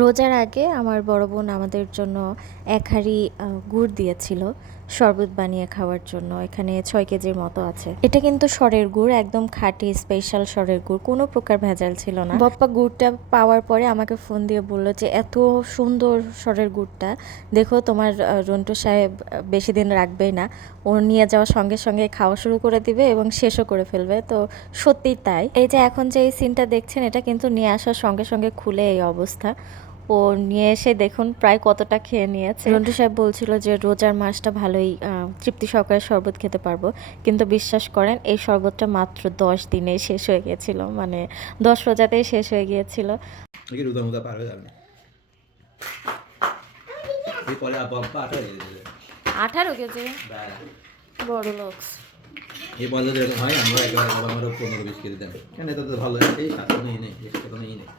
রোজার আগে আমার বড় বোন আমাদের জন্য এক হাঁড়ি গুড় দিয়েছিল শরবত বানিয়ে খাওয়ার জন্য। এখানে 6 কেজির মতো আছে। এটা কিন্তু সরের গুড়, একদম খাঁটি স্পেশাল সরের গুড়, কোনো প্রকার ভেজাল ছিল না। বপ্পা গুড়টা পাওয়ার পরে আমাকে ফোন দিয়ে বলল যে এত সুন্দর সরের গুড়টা, দেখো তোমার রন্টু সাহেব বেশি দিন রাখবেই না, ও নিয়ে যাওয়ার সঙ্গে সঙ্গে খাওয়া শুরু করে দিবে এবং শেষও করে ফেলবে। তো সত্যিই তাই। এই যে এখন যে এই সিনটা দেখছেন, এটা কিন্তু নিয়ে আসার সঙ্গে সঙ্গে খুলে এই অবস্থা। ও নিয়ে এসে দেখুন প্রায় কতটা খেয়ে নিয়েছে। রন্টু সাহেব বলছিল যে রোজার মাসটা ভালোই তৃপ্তি সহকারে শরবত খেতে পারবো, কিন্তু বিশ্বাস করেন এই শরবতটা মাত্র 10 দিনে শেষ হয়ে গিয়েছিল, মানে 10 রোজাতেই শেষ হয়ে গিয়েছিল। নাকি রোজা মোজা পার হয়ে যাবে না, এরপরে আব্বা 18 কেজি 18 কেজি বড় লোক। এই পয়সা যেরকম হয় আমরা একেবারে বাবা আমারও 15-20 কেজি দেন কেন, এটা তো ভালো, এই সাতটা নেই নেই, বেশি কথা নেই নেই।